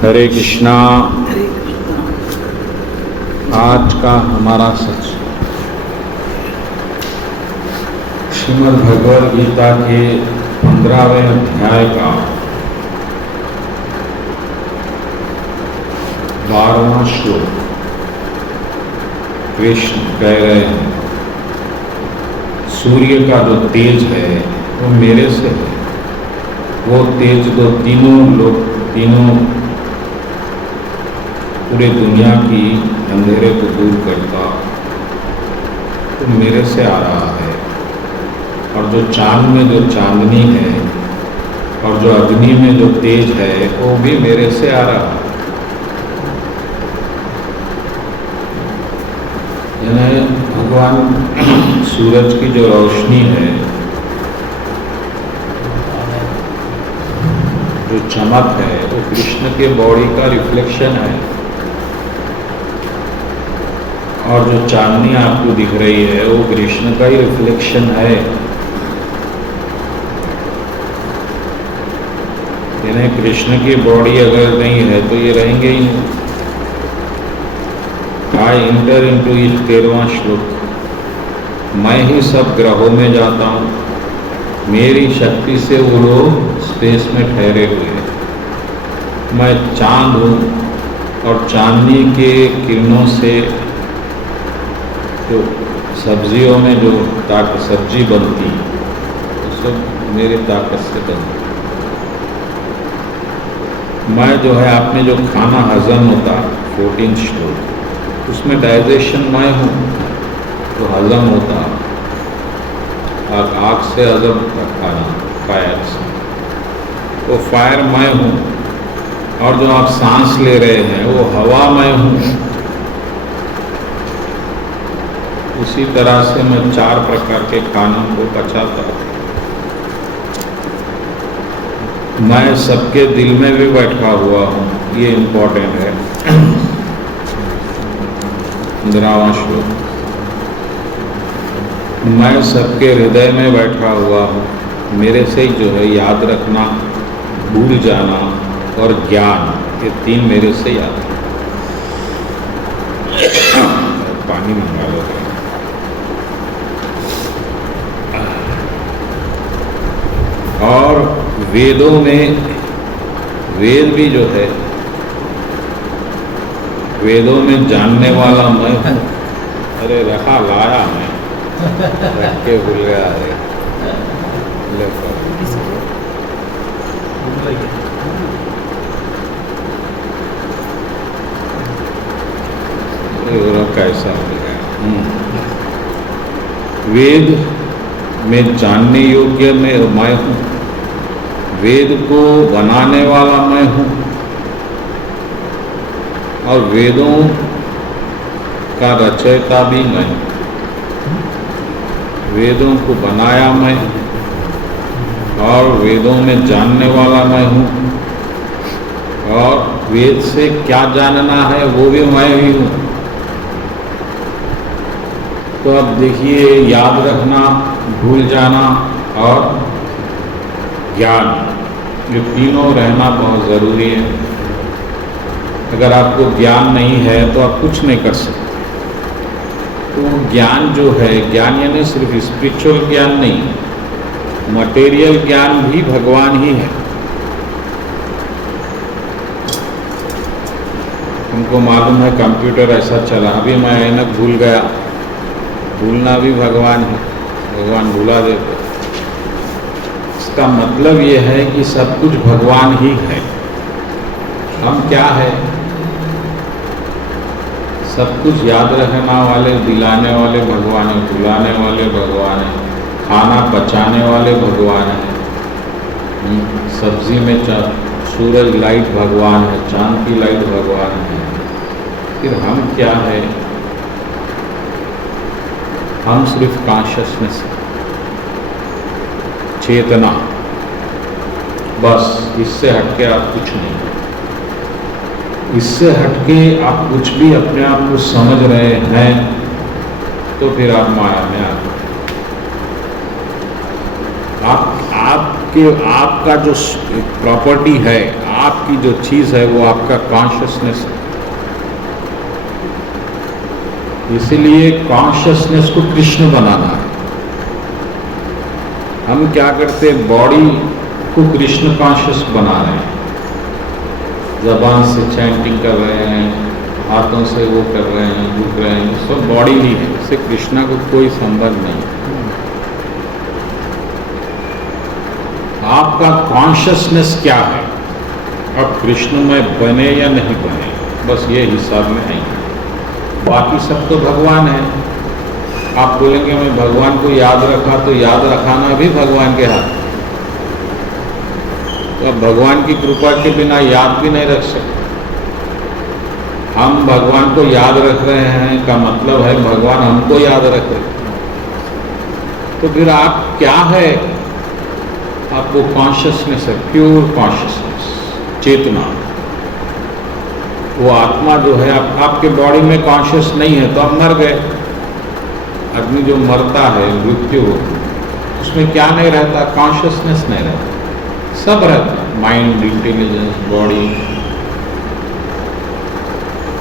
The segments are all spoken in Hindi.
हरे कृष्णा। आज का हमारा सच श्रीमद् भगवद गीता के 15वें अध्याय का 12वां श्लोक। कृष्ण कह रहे हैं, सूर्य का जो तेज है वो मेरे से है। वो तेज जो तीनों पूरे दुनिया की अंधेरे को दूर करता, तो मेरे से आ रहा है। और जो चांद में जो चांदनी है और जो अग्नि में जो तेज है वो भी मेरे से आ रहा है। यानी भगवान सूरज की जो रोशनी है, जो चमक है, वो कृष्ण के बॉडी का रिफ्लेक्शन है। और जो चांदनी आपको दिख रही है वो कृष्ण का ही रिफ्लेक्शन है। यानी कृष्ण की बॉडी अगर नहीं है तो ये रहेंगे ही नहीं। आई इंटर इंटू इस 13वां श्लोक। मैं ही सब ग्रहों में जाता हूँ, मेरी शक्ति से वो लोग स्पेस में ठहरे हुए हैं। मैं चांद हूँ और चांदनी के किरणों से जो सब्जियों में जो सब्जी बनती वो सब मेरी ताकत से बनती। मैं जो है आपने जो खाना हजम होता 14 श्लोक, उसमें डाइजेशन मैं हूँ, तो हजम होता आग से हजम होता खाना, फायर से, वो फायर मैं हूँ। और जो आप सांस ले रहे हैं वो हवा मैं हूँ। उसी तरह से मैं 4 प्रकार के खानों को पचाता हूँ। मैं सबके दिल में भी बैठा हुआ हूँ, ये इम्पोर्टेंट है। 15वां श्लोक। मैं सबके हृदय में बैठा हुआ हूँ। मेरे से ही जो है याद रखना, भूल जाना और ज्ञान, ये 3 मेरे से याद है। पानी मंगा लो। और वेदों में, वेद भी जो है, वेदों में जानने वाला मैं हूँ। अरे रखा लाया मैं, रख के भूल गया। अरे कैसा हो गया। वेद में जानने योग्य मैं हूँ, वेद को बनाने वाला मैं हूँ, और वेदों का रचयिता भी मैं। वेदों को बनाया मैं और वेदों में जानने वाला मैं हूँ, और वेद से क्या जानना है वो भी मैं ही हूँ। तो अब देखिए, याद रखना, भूल जाना और ज्ञान, ये तीनों रहना बहुत ज़रूरी है। अगर आपको ज्ञान नहीं है तो आप कुछ नहीं कर सकते। तो ज्ञान जो है, ज्ञान यानी सिर्फ स्पिरिचुअल ज्ञान नहीं, मटेरियल ज्ञान भी भगवान ही है। उनको मालूम है कंप्यूटर ऐसा चला, अभी मैं ऐनक भूल गया, भूलना भी भगवान है, भगवान भुला देते। इसका मतलब ये है कि सब कुछ भगवान ही है। हम क्या है? सब कुछ याद रखने वाले, दिलाने वाले भगवान है, भुलाने वाले भगवान है, खाना पचाने वाले भगवान है, सब्जी में सूरज लाइट भगवान है, चांद की लाइट भगवान है। फिर हम क्या है? हम सिर्फ कॉन्शियसनेस, चेतना, बस। इससे हटके आप कुछ नहीं। इससे हटके आप कुछ भी अपने आप को समझ रहे हैं तो फिर आप माया में आ गए। आपका जो प्रॉपर्टी है, आपकी जो चीज़ है वो आपका कॉन्शियसनेस है। इसीलिए कॉन्शियसनेस को कृष्ण बनाना है। हम क्या करते हैं, बॉडी को कृष्ण कॉन्शियस बना रहे हैं, जबान से चैंटिंग कर रहे हैं, हाथों से वो कर रहे हैं, झुक रहे हैं, सब बॉडी ही है, इससे कृष्णा को कोई संबंध नहीं। आपका कॉन्शियसनेस क्या है, अब कृष्ण में बने या नहीं बने, बस ये हिसाब में नहीं है। बाकी सब तो भगवान है। आप बोलेंगे मैं भगवान को याद रखा, तो याद रखाना भी भगवान के हाथ। तो अब भगवान की कृपा के बिना याद भी नहीं रख सकते। हम भगवान को याद रख रहे हैं का मतलब है भगवान हमको याद रख रहे। तो फिर आप क्या है, आप वो कॉन्शियसनेस है, प्योर कॉन्शियसनेस, चेतना। वो आत्मा जो है, आपके बॉडी में कॉन्शियस नहीं है तो आप मर गए। आदमी जो मरता है, मृत्यु होती है, उसमें क्या नहीं रहता, कॉन्शियसनेस नहीं रहता, सब रहता, माइंड, इंटेलिजेंस, बॉडी।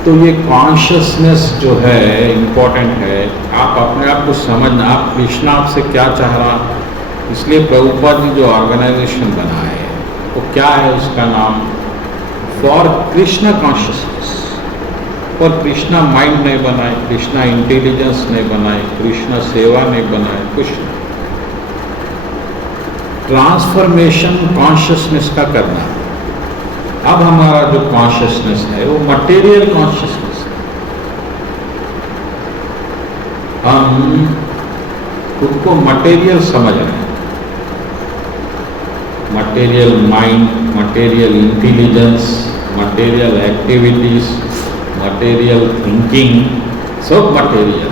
तो ये कॉन्शियसनेस जो है इम्पोर्टेंट है। आप अपने आप को समझना, आप कृष्णा आपसे क्या चाह रहा। इसलिए प्रभुपाद जी जो ऑर्गेनाइजेशन बनाए हैं वो क्या है, उसका नाम फॉर कृष्णा कॉन्शियसनेस। और कृष्णा माइंड नहीं बनाए, कृष्णा इंटेलिजेंस नहीं बनाए, कृष्णा सेवा नहीं बनाए, कुछ नहीं। ट्रांसफॉर्मेशन कॉन्शियसनेस का करना। अब हमारा जो कॉन्शियसनेस है वो मटेरियल कॉन्शियसनेस है। हम खुद को मटेरियल समझ रहे हैं, material mind, material intelligence, material activities, material thinking, सब मटेरियल।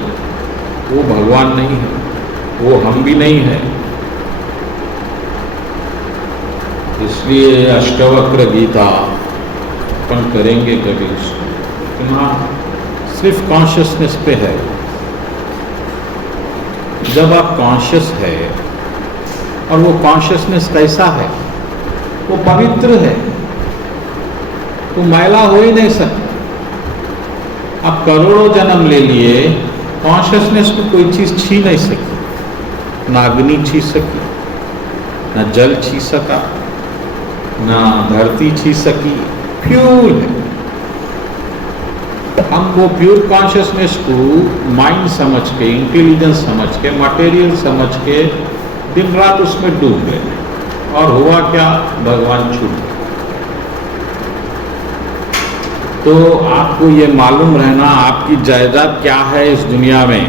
वो भगवान नहीं है, वो हम भी नहीं है। इसलिए अष्टवक्र गीता अपन करेंगे कभी उसको, इतना सिर्फ कॉन्शियसनेस पे है। जब आप कॉन्शियस है, और वो कॉन्शियसनेस कैसा है, वो पवित्र है, वो मैला हो ही नहीं सकता। आप करोड़ों जन्म ले लिए, कॉन्शियसनेस को कोई चीज छीन नहीं सकी। ना अग्नि छीन सकी, ना जल छीन सका, ना धरती छीन सकी, प्योर है। हम वो प्योर कॉन्शियसनेस को माइंड समझ के, इंटेलिजेंस समझ के, मटेरियल समझ के दिन रात उसमें डूब गए, और हुआ क्या, भगवान छूट गए। तो आपको ये मालूम रहना, आपकी जायदाद क्या है इस दुनिया में।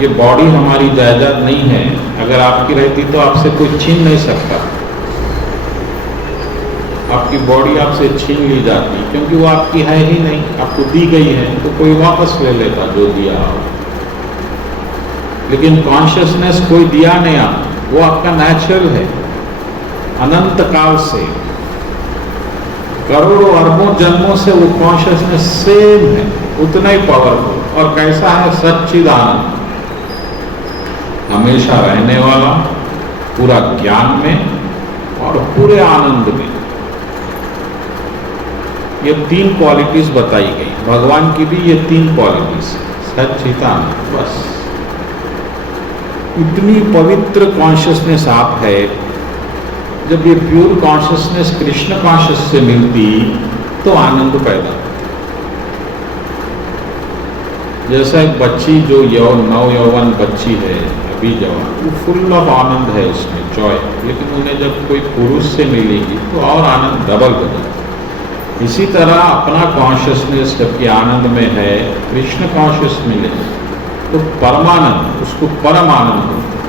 ये बॉडी हमारी जायदाद नहीं है। अगर आपकी रहती तो आपसे कोई छीन नहीं सकता। आपकी बॉडी आपसे छीन ली जाती, क्योंकि वो आपकी है ही नहीं, आपको दी गई है, तो कोई वापस ले लेता जो दिया हो। लेकिन कॉन्शियसनेस कोई दिया नहीं आप, वो आपका नेचुरल है, अनंत काल से, करोड़ों अरबों जन्मों से वो कॉन्शियसनेस सेम है, उतना ही पावरफुल। और कैसा है, सच्चिदानंद, हमेशा रहने वाला, पूरा ज्ञान में और पूरे आनंद में। ये तीन क्वालिटीज बताई गई, भगवान की भी ये तीन क्वालिटीज, सच्चिदानंद। बस इतनी पवित्र कॉन्शियसनेस आप है। जब ये प्योर कॉन्शियसनेस कृष्ण कॉन्शियस से मिलती तो आनंद पैदा। जैसा एक बच्ची जो नव यौवन बच्ची है, अभी जवान, वो फुल ऑफ आनंद है, उसमें जॉय। लेकिन उन्हें जब कोई पुरुष से मिलेगी तो और आनंद डबल हो जाए। इसी तरह अपना कॉन्शियसनेस जबकि आनंद में है, कृष्ण कॉन्शियस मिले तो परमानंद, उसको परम आनंद होता है।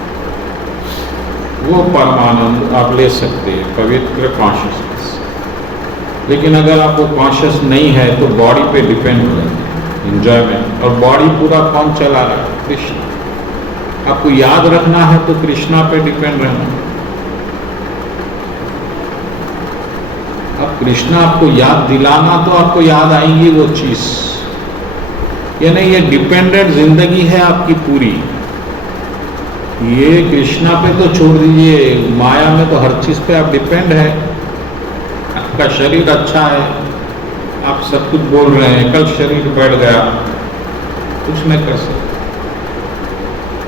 वो परमानंद आप ले सकते हैं, पवित्र कॉन्शियसनेस। लेकिन अगर आप वो कॉन्शियस नहीं है तो बॉडी पे डिपेंड हो जाते हैं, इंजॉयमेंट। और बॉडी पूरा कौन चला रहा है, कृष्ण। आपको याद रखना है तो कृष्णा पे डिपेंड रहना। अब कृष्णा आपको याद दिलाना तो आपको याद आएंगी वो चीज। यानी ये डिपेंडेंट जिंदगी है आपकी पूरी। ये कृष्णा पे तो छोड़ दीजिए, माया में तो हर चीज पे आप डिपेंड है। आपका शरीर अच्छा है, आप सब कुछ बोल रहे हैं, कल शरीर बैठ गया, कुछ नहीं कर सकते।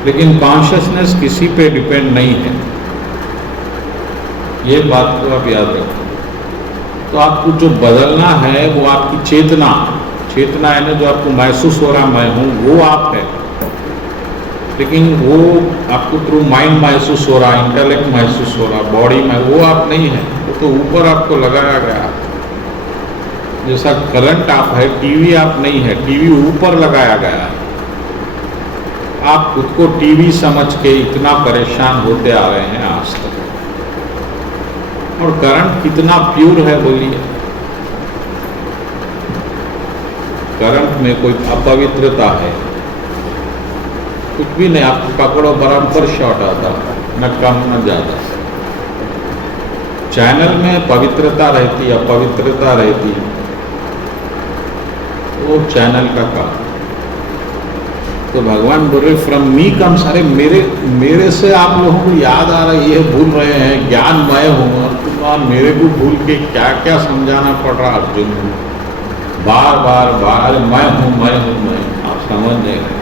लेकिन कॉन्शियसनेस किसी पे डिपेंड नहीं है, ये बात को आप याद रखें। तो आपको जो बदलना है वो आपकी चेतना, चेतना है ना, जो आपको महसूस हो रहा मैं हूँ, वो आप है। लेकिन वो आपको थ्रू माइंड महसूस हो रहा, इंटेलेक्ट महसूस हो रहा, बॉडी में, वो आप नहीं है, वो तो ऊपर आपको लगाया गया। जैसा करंट आप है, टीवी आप नहीं है, टीवी ऊपर लगाया गया है। आप खुद को टीवी समझ के इतना परेशान होते आ रहे हैं आज तक। और करंट कितना प्योर है बोलिए? करंट में कोई अपवित्रता है? कुछ भी नहीं, आप पकड़ो बराबर शॉट आता, न कम न ज्यादा। चैनल में पवित्रता रहती, अपवित्रता रहती, वो चैनल का काम। तो भगवान बोल रहे फ्रॉम मी कम्स, अरे मेरे से आप लोगों को याद आ रहा है, ये भूल रहे हैं, ज्ञानमय हूँ, और मेरे को भूल के क्या क्या समझाना पड़ रहा अर्जुन को, बार बार बार, मैं हूँ मैं हूँ मैं, आप समझ नहीं रहे।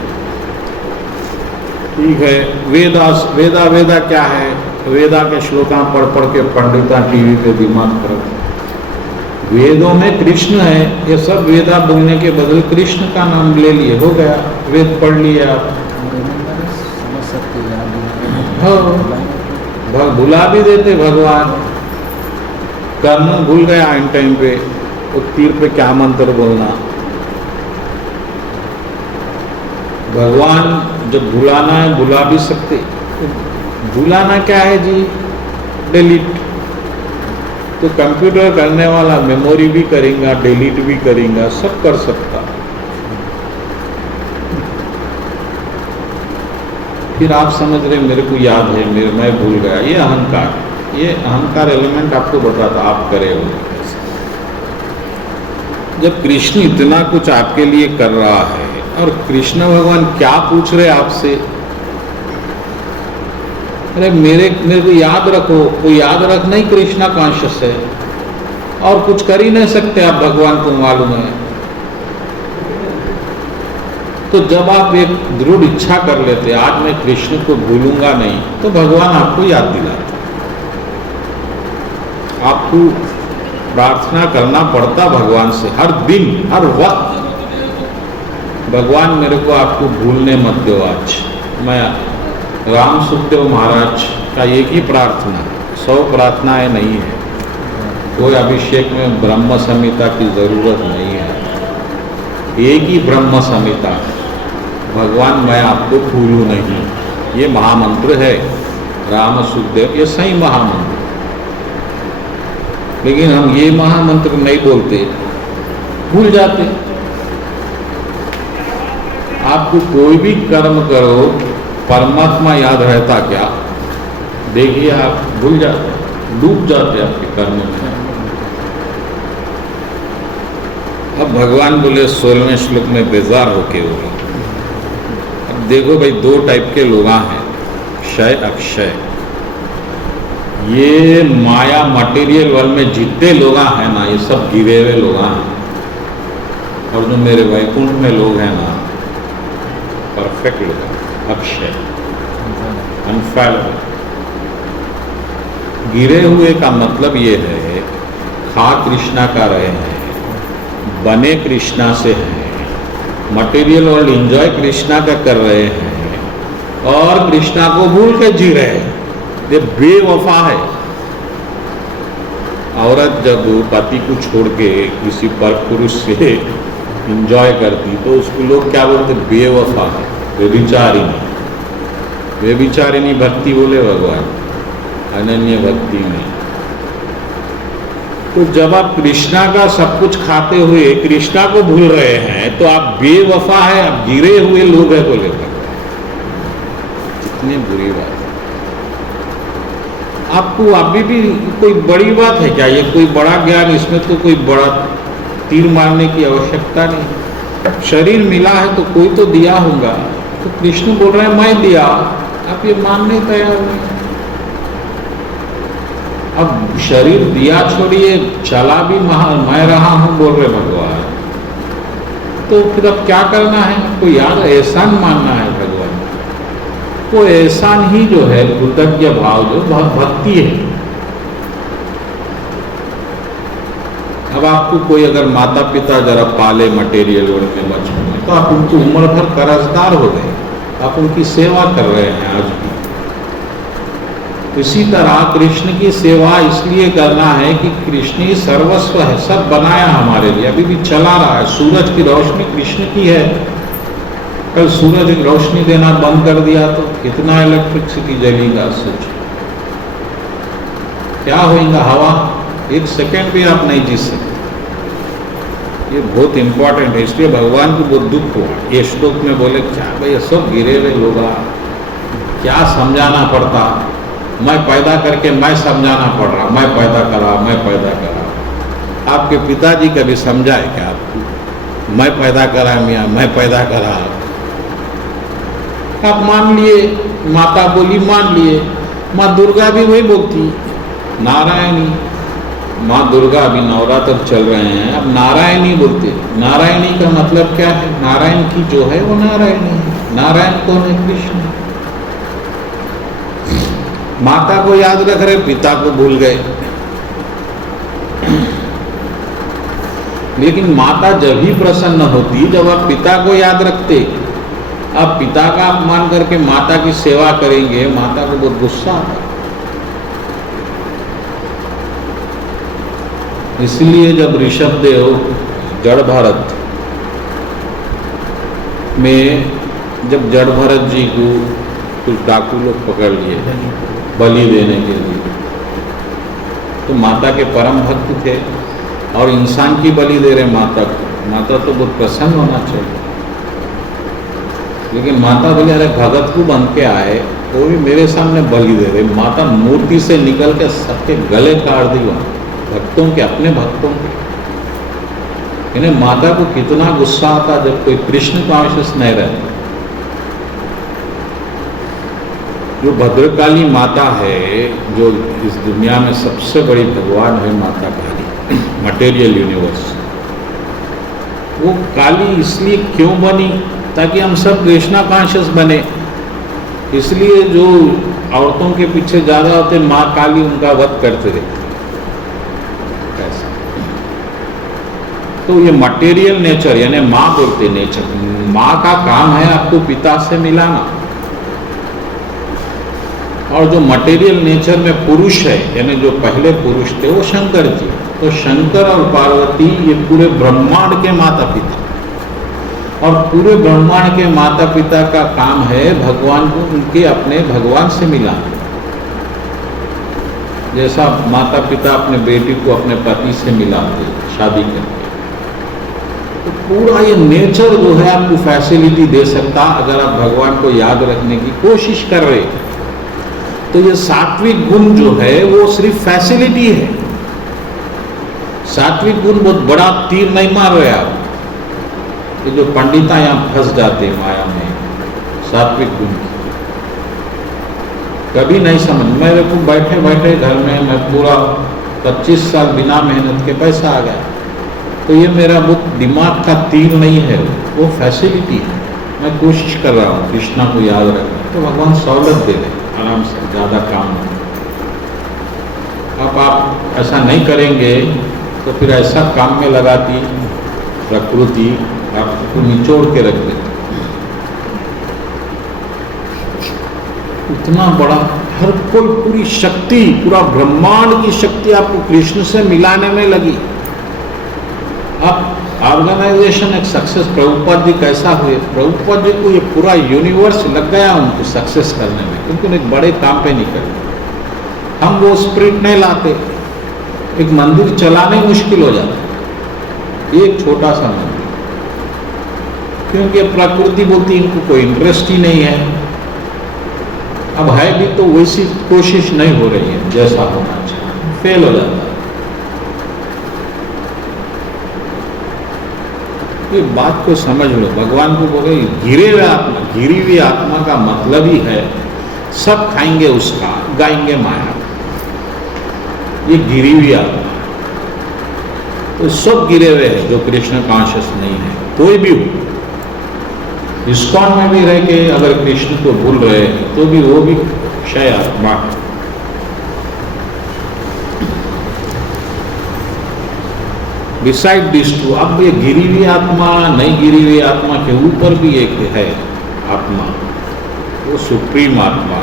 ठीक है, वेदा क्या है? वेदा के श्लोका पढ़ पढ़ के पंडिता टीवी पे दिमाग खराब। वेदों में कृष्ण है, ये सब वेदा बोलने के बदले कृष्ण का नाम ले लिए, हो गया, वेद पढ़ लिए आप। समझ सकते हैं, हाँ, भुला भी देते भगवान। कर्ण भूल गया इन टाइम पे, वो तीर पे क्या मंत्र बोलना। भगवान जब भुलाना है भुला भी सकते। भुलाना क्या है जी? डिलीट। तो कंप्यूटर करने वाला मेमोरी भी करेगा, डिलीट भी करेगा, सब कर सकता। फिर आप समझ रहे मेरे को याद है, मैं भूल गया, ये अहंकार। ये अहंकार एलिमेंट आपको बताता आप करे हो। जब कृष्ण इतना कुछ आपके लिए कर रहा है, और कृष्ण भगवान क्या पूछ रहे आपसे? अरे मेरे को याद रखो, वो याद रखना ही कृष्णा कॉन्शियस है, और कुछ कर ही नहीं सकते आप, भगवान को मालूम है। तो जब आप एक दृढ़ इच्छा कर लेते, आज मैं कृष्ण को भूलूंगा नहीं, तो भगवान आपको याद दिलाते। आपको प्रार्थना करना पड़ता भगवान से हर दिन हर वक्त, भगवान मेरे को आपको भूलने मत दो आज। मैं राम सुखदेव महाराज का एक ही प्रार्थना, 100 प्रार्थनाएं नहीं है। कोई अभिषेक में ब्रह्म संहिता की जरूरत नहीं है, एक ही ब्रह्म संहिता, भगवान मैं आपको भूलूं नहीं, ये महामंत्र है राम सुखदेव, ये सही महामंत्र। लेकिन हम ये महामंत्र नहीं बोलते, भूल जाते। आपको कोई भी कर्म करो, परमात्मा याद रहता क्या? देखिए आप भूल जाते, डूब जाते आपके कर्म में। अब भगवान बोले 16वें श्लोक में बेजार होके होगा। अब देखो भाई, 2 टाइप के लोग हैं, क्षय अक्षय। ये माया मटेरियल वर्ल्ड में जितने लोग हैं ना, ये सब गिरे हुए लोग हैं। और जो मेरे वैकुंठ में लोग हैं ना, परफेक्ट लोग हैं, अक्षय, अनफेलेबल। गिरे हुए का मतलब ये है, खा कृष्णा का रहे हैं, बने कृष्णा से हैं, मटेरियल वर्ल्ड एंजॉय कृष्णा का कर रहे हैं, और कृष्णा को भूल के जी रहे हैं। ये बेवफा है। औरत जब पति को छोड़ के किसी पर पुरुष से एंजॉय करती, तो उसको लोग क्या बोलते? बेवफा है, व्यभिचारिणी। व्यभिचारिणी भक्ति बोले भगवान, अनन्य भक्ति में। तो जब आप कृष्णा का सब कुछ खाते हुए कृष्णा को भूल रहे हैं, तो आप बेवफा है, आप गिरे हुए लोग हैं बोले भगवान। कितनी बुरी बात है। आपको अभी भी कोई बड़ी बात है क्या? ये कोई बड़ा ज्ञान, इसमें तो कोई बड़ा तीर मारने की आवश्यकता नहीं। शरीर मिला है तो कोई तो दिया होगा। तो कृष्ण बोल रहे हैं मैं दिया, आप ये मानने तैयार नहीं। अब शरीर दिया छोड़िए, चला भी मैं रहा हूं बोल रहे भगवान, तो फिर अब क्या करना है? आपको याद एहसान मानना है भगवान। वो एहसान ही जो है कृतज्ञ भाव, जो भक्ति है। अब आपको कोई अगर माता पिता जरा पाले मटेरियल वर्ल्ड में बचपन में, तो आप उनकी उम्र भर कर्जदार हो गए, आप उनकी सेवा कर रहे हैं आज भी। इसी तरह कृष्ण की सेवा इसलिए करना है कि कृष्ण ही सर्वस्व है, सब बनाया हमारे लिए, अभी भी चला रहा है। सूरज की रोशनी कृष्ण की है, कल सूरज की रोशनी देना बंद कर दिया तो कितना इलेक्ट्रिसिटी जलेगा? सोच क्या होगा? हवा एक सेकेंड भी आप नहीं जी सकते। ये बहुत इंपॉर्टेंट है, इसलिए भगवान को बहुत दुख हुआ। ये श्लोक में बोले क्या भाई सब गिरे हुए लोग, क्या समझाना पड़ता, मैं पैदा करके मैं समझाना पड़ रहा, मैं पैदा करा, मैं पैदा करा। आपके पिताजी कभी समझाए क्या आपको? मैं पैदा करा मियाँ, मैं पैदा करा। आप मान लिए, माता बोली मान लिए। माँ दुर्गा भी वही बोलती, नारायणी। माँ दुर्गा अभी नवरात्र चल रहे हैं, अब नारायणी बोलते। नारायणी का मतलब क्या है? नारायण की जो है वो नारायणी है। नारायण कौन है? कृष्ण। माता को याद रख रहे, पिता को भूल गए। लेकिन माता जब ही प्रसन्न होती जब आप पिता को याद रखते। आप पिता का अपमान करके माता की सेवा करेंगे, माता को बहुत गुस्सा आता। इसलिए जब ऋषभदेव जड़ भरत में, जब जड़ भरत जी को कुछ डाकू लोग पकड़ लिए बलि देने के लिए, तो माता के परम भक्त थे और इंसान की बलि दे रहे माता को। माता तो बहुत प्रसन्न होना चाहिए, लेकिन माता बोले अरे भगत को बन के आए, वो भी मेरे सामने बलि दे रहे। माता मूर्ति से निकल के सबके गले काट दी, वहाँ भक्तों के, अपने भक्तों के। इन्हें माता को कितना गुस्सा आता जब कोई कृष्ण कॉन्शियस नहीं रहता। जो भद्रकाली माता है, जो इस दुनिया में सबसे बड़ी भगवान है, माता काली, मटेरियल यूनिवर्स। वो काली इसलिए क्यों बनी? ताकि हम सब कृष्णा कॉन्शियस बने। इसलिए जो औरतों के पीछे ज्यादा होते, माँ काली उनका वध करते रहते। तो ये मटेरियल नेचर, यानी माँ बोलते नेचर, माँ का काम है आपको पिता से मिलाना। और जो मटेरियल नेचर में पुरुष है, यानी जो पहले पुरुष थे वो शंकर जी। तो शंकर और पार्वती ये पूरे ब्रह्मांड के माता पिता, और पूरे ब्रह्मांड के माता पिता का काम है भगवान को उनके अपने भगवान से मिलाना। जैसा माता पिता अपने बेटी को अपने पति से मिलाते शादी करके, तो पूरा ये नेचर जो है आपको फैसिलिटी दे सकता अगर आप भगवान को याद रखने की कोशिश कर रहे। तो ये सात्विक गुण जो है वो सिर्फ फैसिलिटी है। सात्विक गुण बहुत बड़ा तीर नहीं मार रहे आप। ये जो पंडिता यहाँ फंस जाते हैं माया में, सात्विक गुण कभी नहीं समझ। मेरे को बैठे बैठे घर में मैं पूरा 25 साल बिना मेहनत के पैसा आ गया, तो ये मेरा बहुत दिमाग का तीर नहीं है, वो फैसिलिटी है। मैं कोशिश कर रहा हूँ कृष्णा को याद रखना, तो भगवान सहूलत दे दें आराम से, ज़्यादा काम नहीं। अब आप ऐसा नहीं करेंगे तो फिर ऐसा काम में लगाती प्रकृति आपको निचोड़ के रख देती। इतना बड़ा हर कोई पूरी शक्ति, पूरा ब्रह्मांड की शक्ति आपको कृष्ण से मिलाने में लगी। अब ऑर्गेनाइजेशन एक सक्सेस, प्रभुपाद जी कैसा हुए? प्रभुपाद जी को ये पूरा यूनिवर्स लग गया उनको सक्सेस करने में, क्योंकि उन्हें एक बड़े काम पे निकले। हम वो स्पिरिट नहीं लाते, एक मंदिर चलाने मुश्किल हो जाता, एक छोटा सा मंदिर, क्योंकि प्रकृति बोलती इनको कोई इंटरेस्ट ही नहीं है। अब है भी तो वैसी कोशिश नहीं हो रही है जैसा होना चाहिए, फेल हो जाता है। ये बात को समझ लो। भगवान को बोले घिरे हुए आत्मा, घिरी हुई आत्मा का मतलब ही है सब खाएंगे उसका, गाएंगे माया। ये गिरी हुई आत्मा। तो सब गिरे हुए हैं जो कृष्ण कॉन्शियस नहीं है, कोई भी हो। इस्कॉन में भी रह के अगर कृष्ण को भूल रहे हैं तो भी वो भी क्षय आत्मा है। बिसाइड दिस टू, अब ये गिरी हुई आत्मा, नहीं गिरी हुई आत्मा के ऊपर भी एक है आत्मा, वो सुप्रीम आत्मा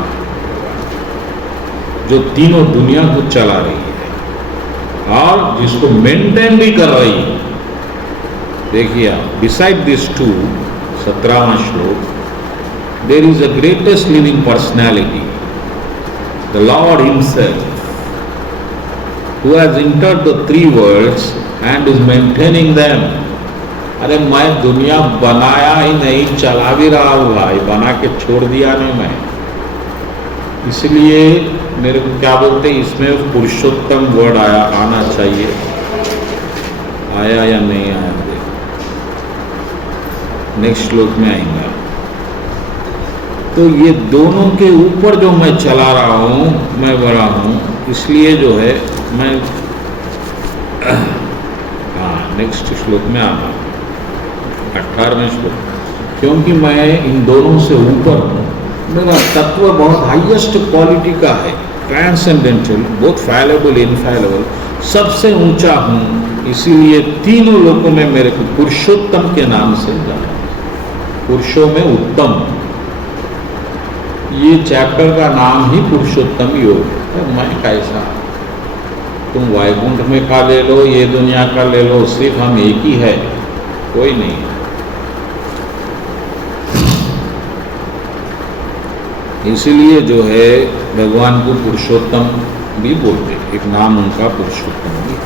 जो तीनों दुनिया को चला रही है और जिसको मेंटेन भी कर रही है। देखिए आप, बिसाइड दिस टू, 17वां श्लोक, there is a greatest living personality, the lord himself, who has entered the three worlds and is maintaining them। अरे मैं दुनिया बनाया ही नहीं, चला भी रहा हूँ भाई, बना के छोड़ दिया नहीं मैं। इसलिए मेरे को क्या बोलते हैं, इसमें पुरुषोत्तम वर्ड आना चाहिए, आया या नहीं आया, नेक्स्ट श्लोक में आएगा। तो ये दोनों के ऊपर जो मैं चला रहा हूँ, मैं बड़ा हूँ, इसलिए जो है मैं, हाँ नेक्स्ट श्लोक में आना, 18वें श्लोक, क्योंकि मैं इन दोनों से ऊपर हूँ, मेरा तत्व बहुत हाईएस्ट क्वालिटी का है, ट्रांसेंडेंटल, बहुत फैलेबल, इनफैलेबल, सबसे ऊंचा हूँ, इसीलिए तीनों लोगों में मेरे को पुरुषोत्तम के नाम से जाना, पुरुषों में उत्तम। ये चैप्टर का नाम ही पुरुषोत्तम योग है। मैं कैसा, तुम वैकुंठ में का ले लो, ये दुनिया का ले लो, सिर्फ हम एक ही है, कोई नहीं। इसीलिए जो है भगवान को पुरुषोत्तम भी बोलते, एक नाम उनका पुरुषोत्तम भी है।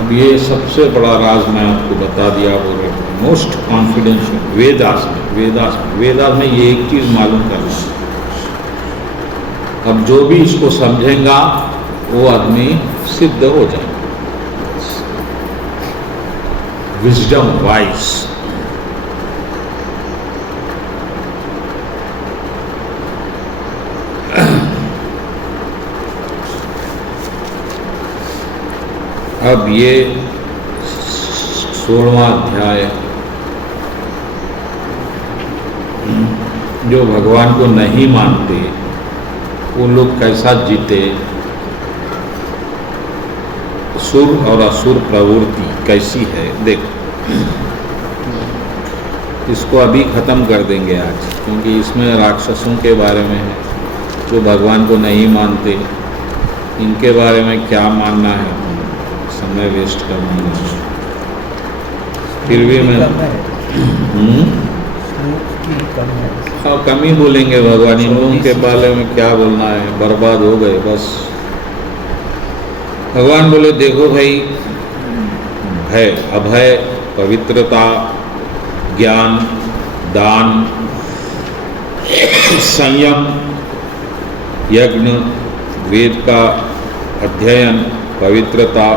अब ये सबसे बड़ा राज मैं आपको बता दिया, बोल रहा हूँ, मोस्ट कॉन्फिडेंशियल, वेदास में ये एक चीज मालूम करना। अब जो भी इसको समझेगा वो आदमी सिद्ध हो जाए, विजडम, वाइस। अब ये 16वां अध्याय, जो भगवान को नहीं मानते वो लोग कैसा जीते, सुर और असुर प्रवृत्ति कैसी है, देखो। इसको अभी ख़त्म कर देंगे आज, क्योंकि इसमें राक्षसों के बारे में है जो भगवान को नहीं मानते, इनके बारे में क्या मानना है, समय वेस्ट करना है। फिर भी मैं हाँ कम ही बोलेंगे भगवान, इन लोगों के बारे में क्या बोलना है, बर्बाद हो गए बस। भगवान बोले देखो भाई, भय, अभय, पवित्रता, ज्ञान, दान, संयम, यज्ञ, वेद का अध्ययन, पवित्रता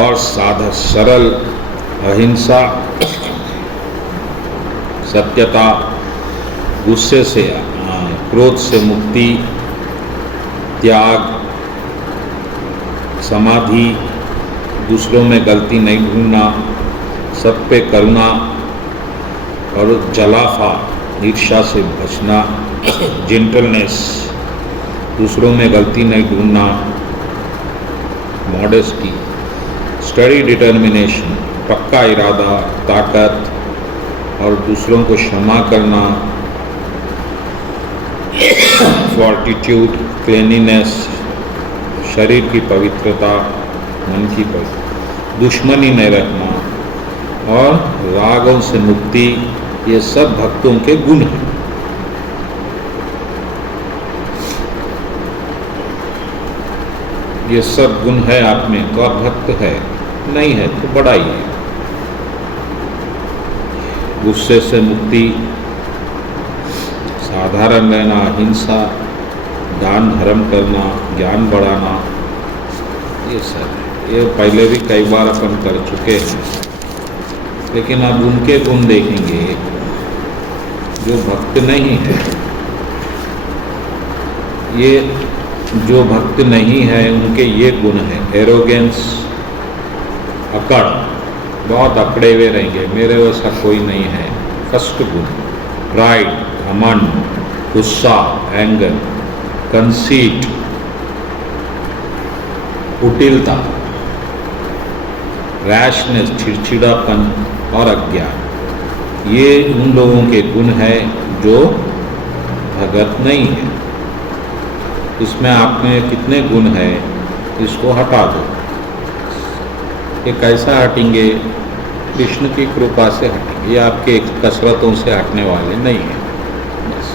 और साधा सरल, अहिंसा, सत्यता, गुस्से से, क्रोध से मुक्ति, त्याग, समाधि, दूसरों में गलती नहीं ढूंढना, सब पे करुणा और जलाफा, ईर्ष्या से बचना, जेंटलनेस, दूसरों में गलती नहीं ढूंढना, मॉडेस्टी, स्टडी डिटर्मिनेशन, पक्का इरादा, ताकत और दूसरों को क्षमा करना, फॉर्टिट्यूड, क्लीनिनेस, शरीर की पवित्रता, मन की पवित्रता, दुश्मनी नहीं रखना और रागों से मुक्ति, ये सब भक्तों के गुण हैं। ये सब गुण है आप में, तो आप भक्त है, नहीं है तो बढ़ाइए। गुस्से से मुक्ति, साधारण रहना, अहिंसा, दान धर्म करना, ज्ञान बढ़ाना, ये सब है। ये पहले भी कई बार अपन कर चुके हैं, लेकिन अब उनके गुण देखेंगे जो भक्त नहीं है। ये जो भक्त नहीं है उनके ये गुण है, एरोगेंस, अकड़, बहुत अकड़े हुए रहेंगे, मेरे वैसा कोई नहीं है। फर्स्ट गुण प्राइड, घमंड, गुस्सा, एंगर, कंसीट, कुटिलता, रैशनेस, चिड़चिड़ापन और अज्ञान, ये उन लोगों के गुण है जो भगत नहीं है। इसमें आप में कितने गुण है इसको हटा दो। ये कैसा हटेंगे? कृष्ण की कृपा से हटेंगे, ये आपके कसरतों से हटने वाले नहीं है। बस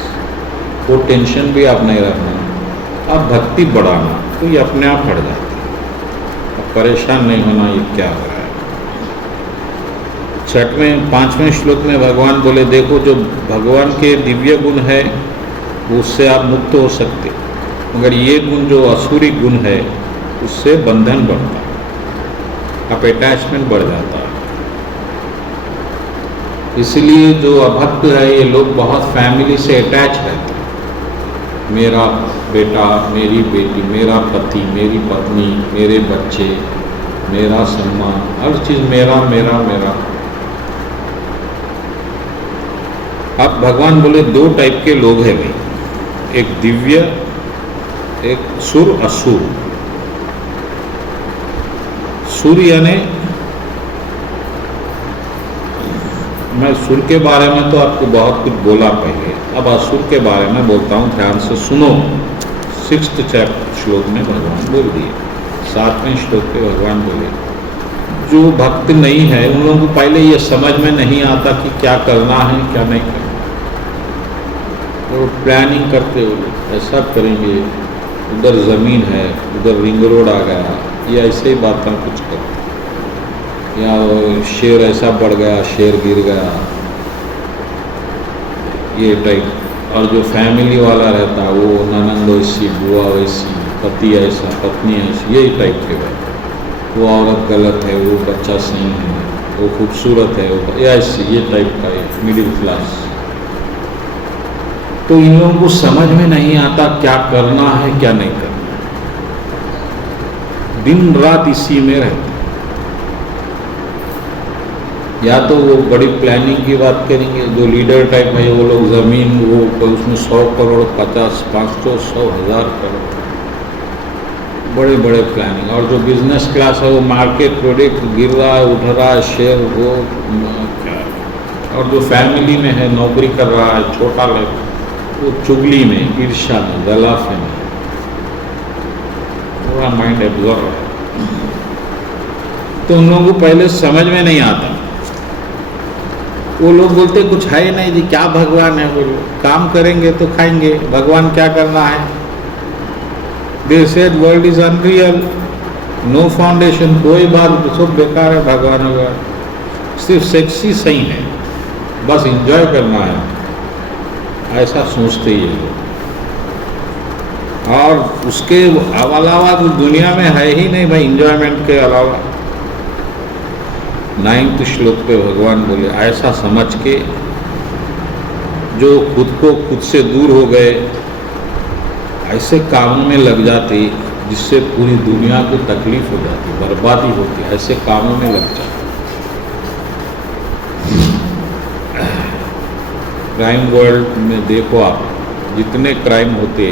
वो टेंशन भी आप नहीं रखना, आप भक्ति बढ़ाना तो ये अपने आप हट जाता है। अब परेशान नहीं होना ये क्या हो रहा है। 5वें श्लोक में भगवान बोले, देखो जो भगवान के दिव्य गुण है उससे आप मुक्त हो सकते, मगर ये गुण जो असुरी गुण है उससे बंधन बढ़ता है, आप अटैचमेंट बढ़ जाता है। इसलिए जो अभक्त है ये लोग बहुत फैमिली से अटैच रहते हैं। मेरा बेटा, मेरी बेटी, मेरा पति, मेरी पत्नी, मेरे बच्चे, मेरा सम्मान, हर चीज़ मेरा मेरा मेरा। अब भगवान बोले 2 टाइप के लोग हैं भाई, एक दिव्य, एक सुर असुर। सुर यानी, मैं सुर के बारे में तो आपको बहुत कुछ बोला पहले, अब असुर के बारे में बोलता हूँ, ध्यान से सुनो। 6th श्लोक में भगवान बोल दिए। 7वें श्लोक पे भगवान बोले जो भक्त नहीं है उन लोगों को पहले ये समझ में नहीं आता कि क्या करना है क्या नहीं करना। तो प्लानिंग करते हो, ऐसा करेंगे, उधर ज़मीन है, उधर रिंग रोड आ गया, ये ऐसे ही बातें कुछ करते, या शेर ऐसा बढ़ गया, शेर गिर गया, ये टाइप। और जो फैमिली वाला रहता है वो ननंद वैसी, बुआ वैसी, पति ऐसा, पत्नी ऐसी, यही टाइप के रहते। वो औरत गलत है, वो बच्चा सही है, वो खूबसूरत है, वो ऐसी, ये टाइप का है मिडिल क्लास। तो इन लोगों को समझ में नहीं आता क्या करना है क्या नहीं करना, दिन रात इसी में रहते। या तो वो बड़ी प्लानिंग की बात करेंगे, जो लीडर टाइप है वो लोग ज़मीन, वो उसमें 100 करोड़, 50, 500, 100, 1000 करोड़, बड़े बड़े प्लानिंग। और जो बिजनेस क्लास है वो मार्केट, प्रोडक्ट गिर रहा है, उठ रहा है, शेयर वो क्या। और जो फैमिली में है, नौकरी कर रहा है, छोटा लेवल, वो चुगली में, ईर्ष्या में, दलाफे में, पूरा माइंड एब्जॉर्व है। तो उन लोगों को पहले समझ में नहीं आता। वो लोग बोलते कुछ है ही नहीं जी, क्या भगवान है, बोलो काम करेंगे तो खाएंगे, भगवान क्या करना है। They said world is unreal, no foundation, कोई बात, सब बेकार है, भगवान वगैरह, सिर्फ सेक्सी सही है, बस एंजॉय करना है, ऐसा सोचते ही लोग। और उसके अलावा तो दुनिया में है ही नहीं भाई, एंजॉयमेंट के अलावा। 9th श्लोक पे भगवान बोले ऐसा समझ के जो खुद को खुद से दूर हो गए, ऐसे कामों में लग जाते जिससे पूरी दुनिया को तकलीफ हो जाती, बर्बादी होती, ऐसे कामों में लग जाते। क्राइम वर्ल्ड में देखो आप, जितने क्राइम होते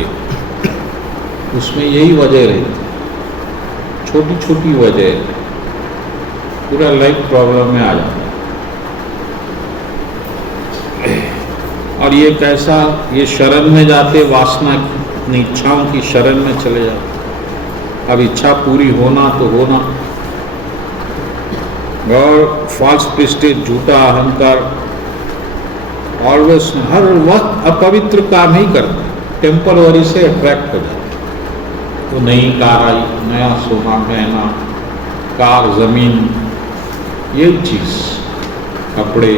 उसमें यही वजह रहती, छोटी छोटी वजह, पूरा लाइफ प्रॉब्लम में आ जाता है। और ये कैसा, ये शरण में जाते, वासना की, इच्छाओं की शरण में चले जाते। अब इच्छा पूरी होना तो होना, और फॉल्स प्रेस्टीज, झूठा अहंकार, ऑलवेज हर वक्त अपवित्र काम ही करते, टेम्पररी से अट्रैक्ट हो जाते। तो नई कार आई, नया सोना गहना, कार, जमीन, यही चीज, कपड़े,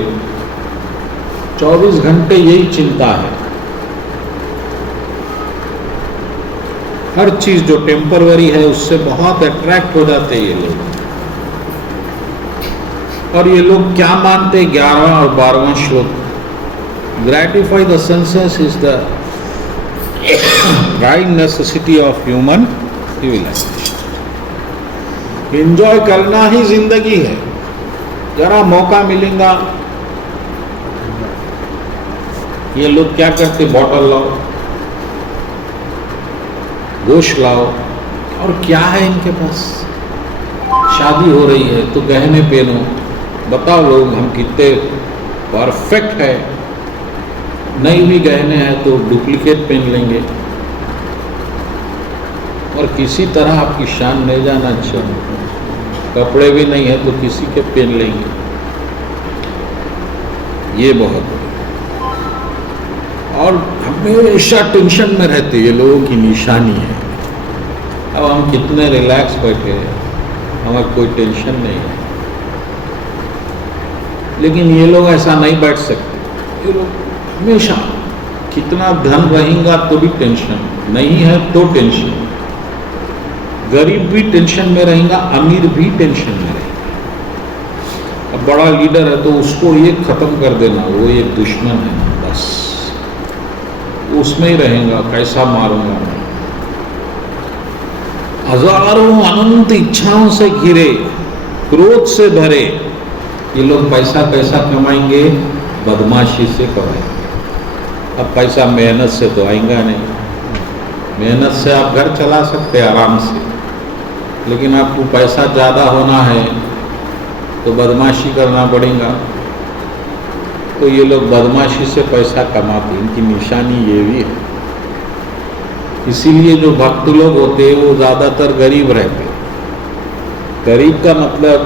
24 घंटे यही चिंता है। हर चीज जो टेम्पररी है उससे बहुत अट्रैक्ट हो जाते हैं ये लोग। और ये लोग क्या मानते, 11वां और 12वां श्लोक, gratify the senses is the prime necessity of human civilization. Enjoy करना ही जिंदगी है। जरा मौका मिलेगा, ये लोग क्या करते, बॉटल लाओ, गोश्त लाओ, और क्या है इनके पास, शादी हो रही है तो गहने पहनो। बताओ लोग हम कितने परफेक्ट है, नहीं भी गहने हैं तो डुप्लीकेट पहन लेंगे, और किसी तरह आपकी शान नहीं जाना चाहिए। कपड़े भी नहीं है तो किसी के पहन लेंगे, ये बहुत है। और हमेशा टेंशन में रहते, ये लोगों की निशानी है। अब हम कितने रिलैक्स बैठे हैं, हमें कोई टेंशन नहीं है, लेकिन ये लोग ऐसा नहीं बैठ सकते। ये लोग हमेशा, कितना धन रहेगा तो भी टेंशन, नहीं है तो टेंशन, गरीब भी टेंशन में रहेगा, अमीर भी टेंशन में रहेगा। अब बड़ा लीडर है तो उसको ये खत्म कर देना, वो एक दुश्मन है, बस उसमें ही रहेगा, कैसा मारूंगा मैं। हजारों अनंत इच्छाओं से घिरे, क्रोध से भरे, ये लोग पैसा कैसा कमाएंगे, बदमाशी से कमाएंगे। अब पैसा मेहनत से तो आएगा नहीं, मेहनत से आप घर चला सकते हैं आराम से, लेकिन आपको पैसा ज़्यादा होना है तो बदमाशी करना पड़ेगा। तो ये लोग बदमाशी से पैसा कमाते, इनकी निशानी ये भी है। इसीलिए जो भक्त लोग होते हैं वो ज़्यादातर गरीब रहते हैं। गरीब का मतलब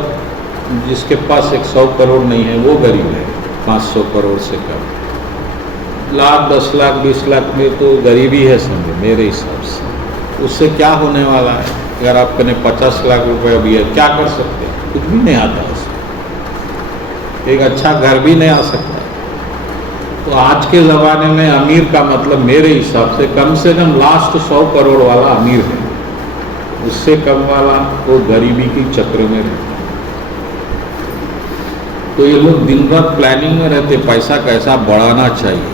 जिसके पास 100 करोड़ नहीं है वो गरीब है, 500 करोड़ से कम। लाख, 10 लाख, 20 लाख में तो गरीबी है समझो मेरे हिसाब से। उससे क्या होने वाला है, अगर आपने 50 लाख रुपए भी है, क्या कर सकते हैं, कुछ भी नहीं आता उसमें, एक अच्छा घर भी नहीं आ सकता। तो आज के ज़माने में अमीर का मतलब मेरे हिसाब से कम लास्ट 100 करोड़ वाला अमीर है, उससे कम वाला वो गरीबी की चक्र में रहता है। तो ये लोग दिन रात प्लानिंग में रहते, पैसा कैसा बढ़ाना चाहिए।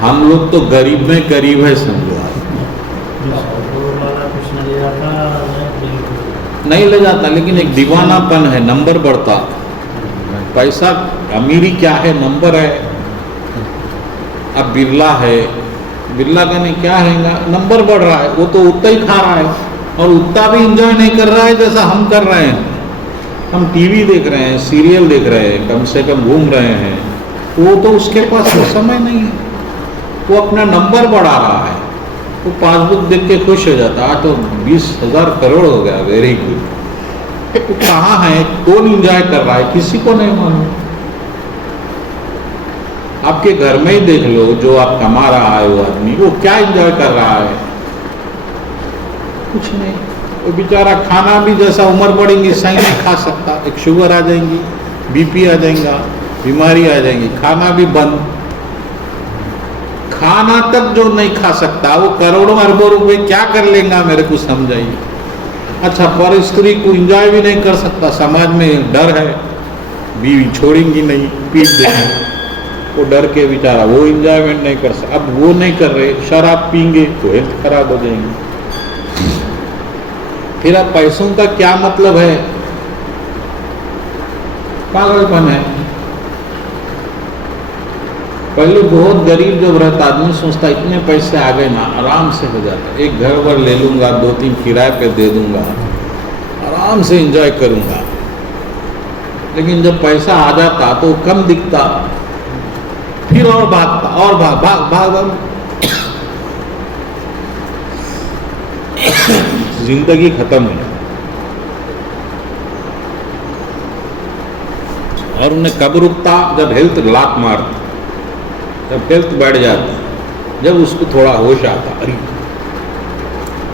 हम लोग तो गरीब में गरीब है समझो आप। नहीं ले जाता, लेकिन एक दीवानापन है, नंबर बढ़ता। पैसा अमीरी क्या है, नंबर है। अब बिरला है, बिरला का नहीं क्या है, नंबर बढ़ रहा है, वो तो उतना ही खा रहा है और उतना भी एंजॉय नहीं कर रहा है जैसा हम कर रहे हैं। हम टीवी देख रहे हैं, सीरियल देख रहे हैं, कम से कम घूम रहे हैं, वो तो उसके पास वो समय नहीं है, वो अपना नंबर बढ़ा रहा है। वो पासबुक देख के खुश हो जाता है, तो 20,000 करोड़ हो गया, वेरी गुड। तो कहाँ है, कौन एंजॉय कर रहा है, किसी को नहीं मालूम। आपके घर में ही देख लो, जो आप कमा रहा है वो आदमी, वो क्या एंजॉय कर रहा है, कुछ नहीं। वो बेचारा खाना भी जैसा उम्र बढ़ेंगी सही नहीं खा सकता, एक शुगर आ जाएंगी, बीपी आ जाएगा, बीमारी आ जाएगी, खाना भी बंद। खाना तक जो नहीं खा सकता वो करोड़ों अरबों रुपए क्या कर लेगा, मेरे को समझाइए। अच्छा, पर स्त्री को एंजॉय भी नहीं कर सकता, समाज में डर है, बीवी छोड़ेंगी नहीं, पीट देंगे, वो डर के बेचारा वो एंजॉयमेंट नहीं कर सकता। अब वो नहीं कर रहे, शराब पीएंगे तो हेल्थ खराब हो जाएंगी। फिर अब पैसों का क्या मतलब है, पागलपन है। पहले बहुत गरीब जब रहता आदमी सोचता इतने पैसे आ गए ना, आराम से हो जाता, एक घर भर ले लूंगा, 2-3 किराए पे दे दूंगा, आराम से एंजॉय करूंगा। लेकिन जब पैसा आ जाता तो कम दिखता, फिर और भागता, और भाग भाग भाग भाग जिंदगी खत्म हो जाती। और उन्हें कब रुकता, जब हेल्थ लात मारता, जब हेल्थ बढ़ जाता, जब उसको थोड़ा होश आता, अरे।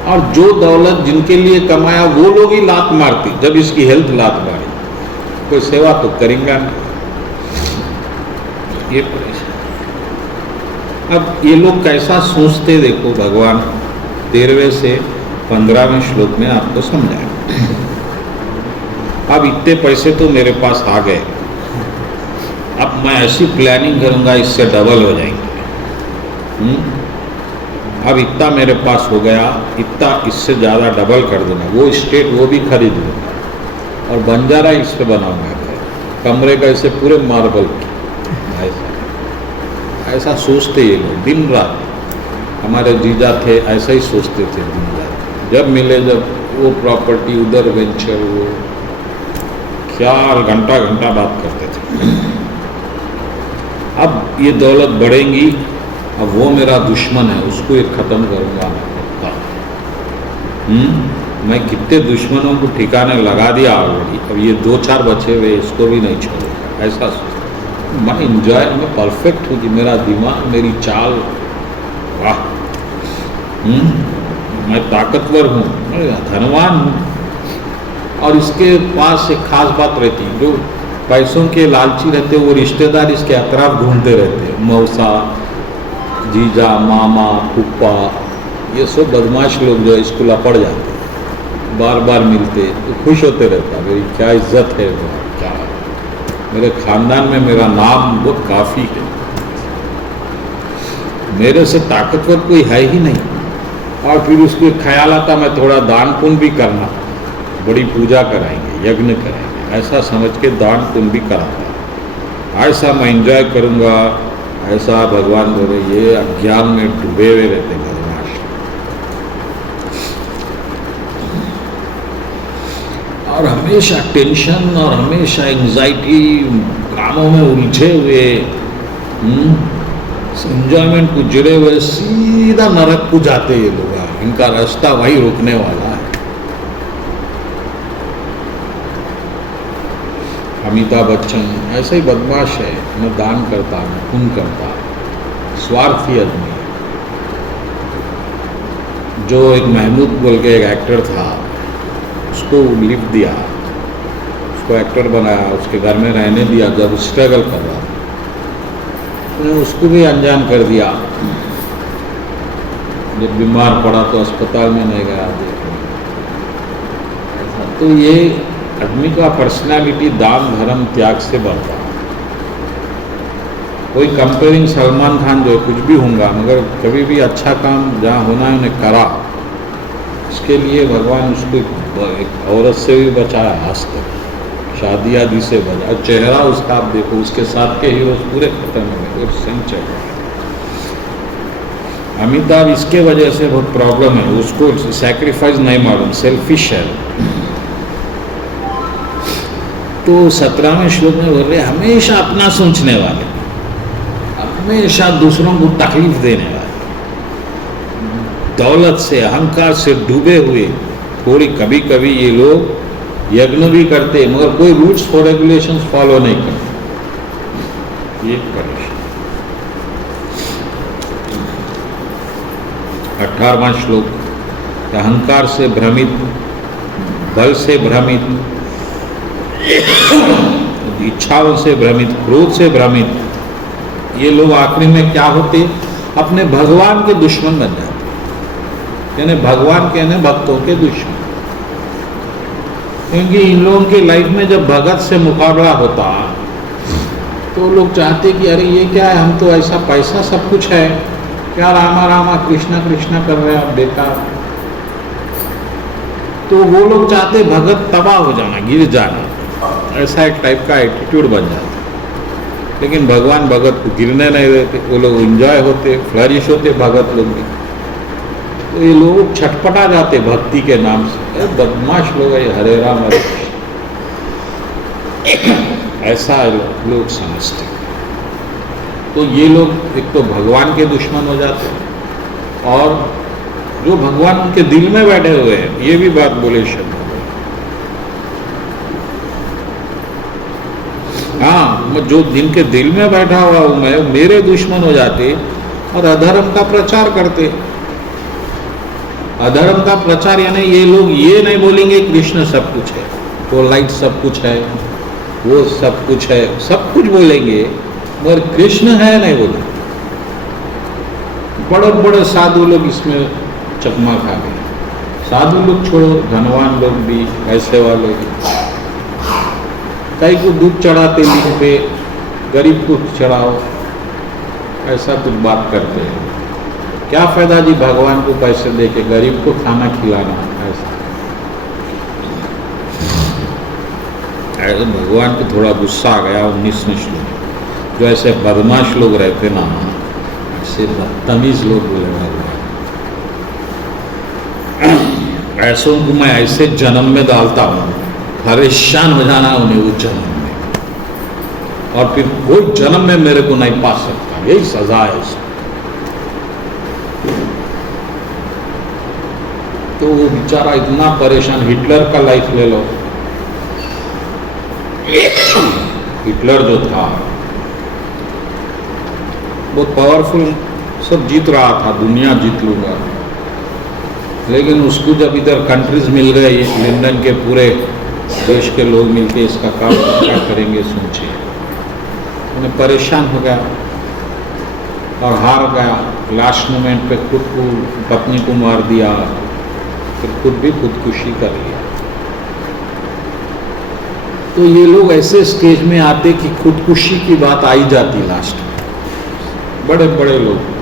और जो दौलत जिनके लिए कमाया वो लोग ही लात मारती, जब इसकी हेल्थ लात मारी, कोई सेवा तो करेंगे नहीं। ये परेशान। अब ये लोग कैसा सोचते देखो, भगवान 13वें से 15वें श्लोक में आपको समझाया। अब इतने पैसे तो मेरे पास आ गए, अब मैं ऐसी प्लानिंग करूंगा इससे डबल हो जाएंगे। अब इतना मेरे पास हो गया, इतना इससे ज़्यादा डबल कर देना, वो स्टेट वो भी खरीद लूँगा और बंजारा इस पे बनाऊंगा घर, कमरे का ऐसे पूरे मार्बल ऐसा सोचते ये लोग दिन रात। हमारे जीजा थे ऐसा ही सोचते थे दिन रात, जब मिले जब वो प्रॉपर्टी उधर वेंचर, वो क्या घंटा घंटा बात करते थे। अब ये दौलत बढ़ेंगी, अब वो मेरा दुश्मन है, उसको एक ख़त्म करूँगा मैं। मैं कितने दुश्मनों को ठिकाने लगा दिया ऑलरेडी, अब ये 2-4 बचे हुए इसको भी नहीं छोड़ूंगा, ऐसा सोच। मैं इंजॉय, मैं परफेक्ट हूँ कि मेरा दिमाग, मेरी चाल, वाह। मैं ताकतवर हूँ, मैं धनवान हूँ। और इसके पास एक खास बात रहती, जो पैसों के लालची रहते वो रिश्तेदार इसके अतराफ घूमते रहते, मौसा, जीजा, मामा, फूफा, ये सब बदमाश लोग जो इसको लपड़ जाते, बार बार मिलते तो खुश होते रहता, मेरी क्या इज्जत है, क्या मेरे खानदान में मेरा नाम बहुत काफ़ी है, मेरे से ताकतवर कोई है ही नहीं। और फिर उसको ख्याल आता मैं थोड़ा दान पुण्य भी करना, बड़ी पूजा कराएंगे, यज्ञ कराएंगे, ऐसा समझ के दान पुण्य भी कराता, ऐसा मैं एंजॉय करूँगा, ऐसा भगवान बोले। ये अज्ञान में डूबे हुए रहते बदमाश, और हमेशा टेंशन और हमेशा एंजाइटी, कामों में उलझे हुए, एंजॉयमेंट को जुड़े हुए, सीधा नरक को जाते ये लोग। इनका रास्ता वही रुकने वाला है। अमिताभ बच्चन ऐसे ही बदमाश है, न दान करता न पुण्य करता, स्वार्थी आदमी। जो एक महमूद बोल के एक एक्टर था, उसको लिफ्ट दिया, उसको एक्टर बनाया, उसके घर में रहने दिया जब स्ट्रगल कर रहा, उसने उसको भी अनजान कर दिया। जब बीमार पड़ा तो अस्पताल में नहीं गया देखने। तो ये आदमी का पर्सनालिटी दान धर्म त्याग से बढ़ता है। कोई कंपेयरिंग सलमान खान जो कुछ भी होगा, मगर कभी भी अच्छा काम जहाँ होना है उन्हें करा, इसके लिए भगवान उसको एक औरत से भी बचाया, आज तक शादी आदि से बचा। चेहरा उसका आप देखो, उसके साथ के हीरोज पूरे खत्म हो गए, और सही चल रहा है। अमिताभ इसके वजह से बहुत प्रॉब्लम है, उसको सैक्रिफाइस नहीं मालूम, सेल्फिश है। तो 17वें श्लोक में बोल रहे हमेशा अपना सोचने वाले, हमेशा दूसरों को तकलीफ देने वाले, दौलत से अहंकार से डूबे हुए। थोड़ी कभी कभी you लोग यज्ञ भी करते मगर कोई रूल्स और रेगुलेशंस फॉलो नहीं करते। ये परेशान। 18वां श्लोक, अहंकार से भ्रमित, बल से भ्रमित, इच्छाओं से भ्रमित, क्रोध से भ्रमित, ये लोग आखिरी में क्या होते, अपने भगवान के दुश्मन बन जाते। यानी भगवान कहने भक्तों के दुश्मन, क्योंकि इन लोगों के लाइफ में जब भगत से मुकाबला होता तो लोग चाहते कि अरे ये क्या है, हम तो ऐसा पैसा सब कुछ है, क्या रामा रामा कृष्णा कृष्णा कर रहे हैं आप बेकार। तो वो लोग चाहते भगत तबाह हो जाना, गिर जाना, ऐसा एक टाइप का एटीट्यूड बन जाता। लेकिन भगवान भगत को गिरने नहीं देते, वो लोग एंजॉय होते, फ्लरिश होते भगत लोग भी। तो ये लोग छटपटा जाते भक्ति के नाम से, बदमाश लोग है हरे राम हरे ऐसा लोग समझते। तो ये लोग एक तो भगवान के दुश्मन हो जाते हैं, और जो भगवान उनके दिल में बैठे हुए हैं, ये भी बात बोले शब्द। हाँ, जो जिनके दिल में बैठा हुआ हूं मैं, मेरे दुश्मन हो जाते और अधर्म का प्रचार करते। अधर्म का प्रचार यानी ये लोग ये नहीं बोलेंगे कृष्ण सब कुछ है, वो लाइट सब कुछ है, वो सब कुछ है, सब कुछ बोलेंगे मगर कृष्ण है नहीं बोले। बड़े बड़े साधु लोग इसमें चकमा खा गए। साधु लोग छोड़ो, धनवान लोग भी, पैसे वाले भी, कई को दूध चढ़ाते लिंग पे, गरीब को चढ़ाओ, ऐसा कुछ बात करते हैं। क्या फायदा जी भगवान को पैसे दे के, गरीब को खाना खिलाना। ऐसे भगवान को थोड़ा गुस्सा आ गया 19वें श्लोक, जो ऐसे बदमाश लोग रहते ना, ऐसे बदतमीज लोग बोले भगवान, ऐसों को मैं ऐसे जन्म में डालता हूँ, परेशान हो जाना उन्हें उस जन्म में, और फिर कोई जन्म में मेरे को नहीं पा सकता, यही सजा है इसको। तो वो बेचारा इतना परेशान, हिटलर का लाइफ ले लो, हिटलर जो था बहुत पावरफुल, सब जीत रहा था, दुनिया जीत लूंगा, लेकिन उसको जब इधर कंट्रीज मिल गए, लंदन के पूरे देश के लोग मिलके इसका काम क्या करेंगे सोचिए, उन्हें परेशान हो गया और हार गया। लास्ट मोमेंट पे खुद को, पत्नी को मार दिया, फिर खुद भी खुदकुशी कर लिया। तो ये लोग ऐसे स्टेज में आते कि खुदकुशी की बात आई जाती लास्ट में, बड़े बड़े लोग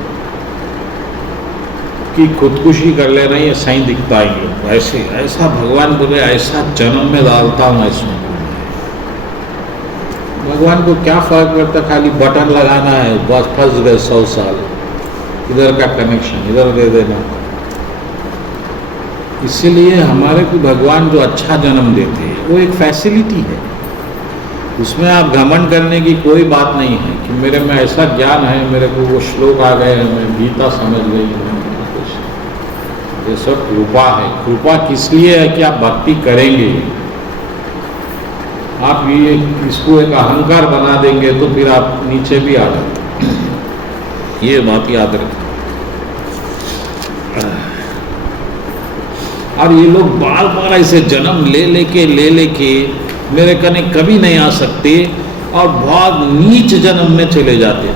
कि खुदकुशी कर ले रहे, ये सही दिखता है लोग ऐसे, ऐसा भगवान बोले ऐसा जन्म में डालता हूँ ऐसा। भगवान को क्या फर्क पड़ता, खाली बटन लगाना है, बस फंस गए 100 साल, इधर का कनेक्शन इधर दे देना। इसीलिए हमारे को भगवान जो अच्छा जन्म देते हैं वो एक फैसिलिटी है, उसमें आप घमंड करने की कोई बात नहीं है कि मेरे में ऐसा ज्ञान है, मेरे को वो श्लोक आ गए हैं, मैं गीता समझ गई हूँ। ये सब कृपा है। कृपा किस लिए है कि आप भक्ति करेंगे, आप ये इसको एक अहंकार बना देंगे तो फिर आप नीचे भी आ जाते, ये बात याद रखें। और ये लोग बार बार ऐसे जन्म ले लेके मेरे कने कभी नहीं आ सकते और बहुत नीच जन्म में चले जाते हैं।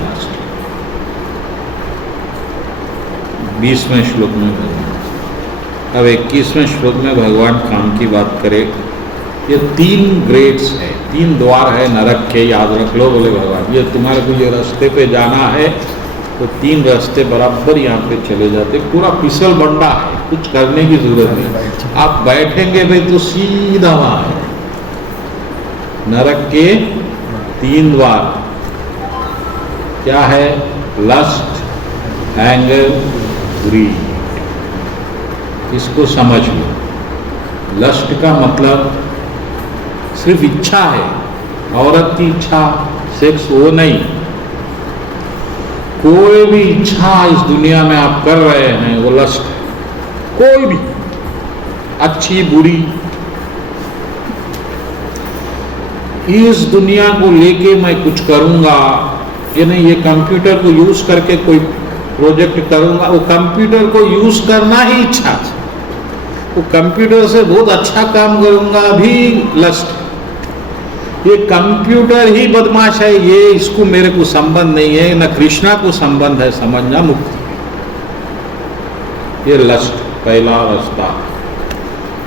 20वें श्लोक में भगवान, अब 21वें श्लोक में भगवान काम की बात करें। ये 3 ग्रेड्स है, 3 द्वार है नरक के, याद रख लो बोले भगवान। ये तुम्हारे को ये रास्ते पे जाना है तो 3 रास्ते बराबर यहाँ पे चले जाते, पूरा फिसल बंडा है, कुछ करने की जरूरत नहीं। आप बैठेंगे भाई तो सीधा वहां है। नरक के 3 द्वार क्या है? Lust, anger, greed. इसको समझ लो। लस्ट का मतलब सिर्फ इच्छा है, औरत की इच्छा, सेक्स, वो नहीं। कोई भी इच्छा इस दुनिया में आप कर रहे हैं वो लस्ट है, कोई भी, अच्छी बुरी। इस दुनिया को लेके मैं कुछ करूंगा, ये नहीं, ये कंप्यूटर को यूज करके कोई प्रोजेक्ट करूंगा, वो कंप्यूटर को यूज करना ही इच्छा है। वो कंप्यूटर से बहुत अच्छा काम करूंगा भी लस्ट। ये कंप्यूटर ही बदमाश है, ये इसको मेरे को संबंध नहीं है, न कृष्णा को संबंध है, समझना मुक्ति। ये लस्ट पहला रास्ता।